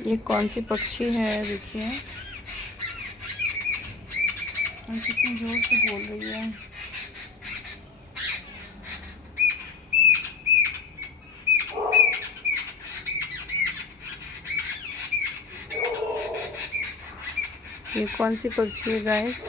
ये कौन सी पक्षी है देखिए, और कितनी जोर से बोल रही है। ये कौन सी पक्षी है गाइस?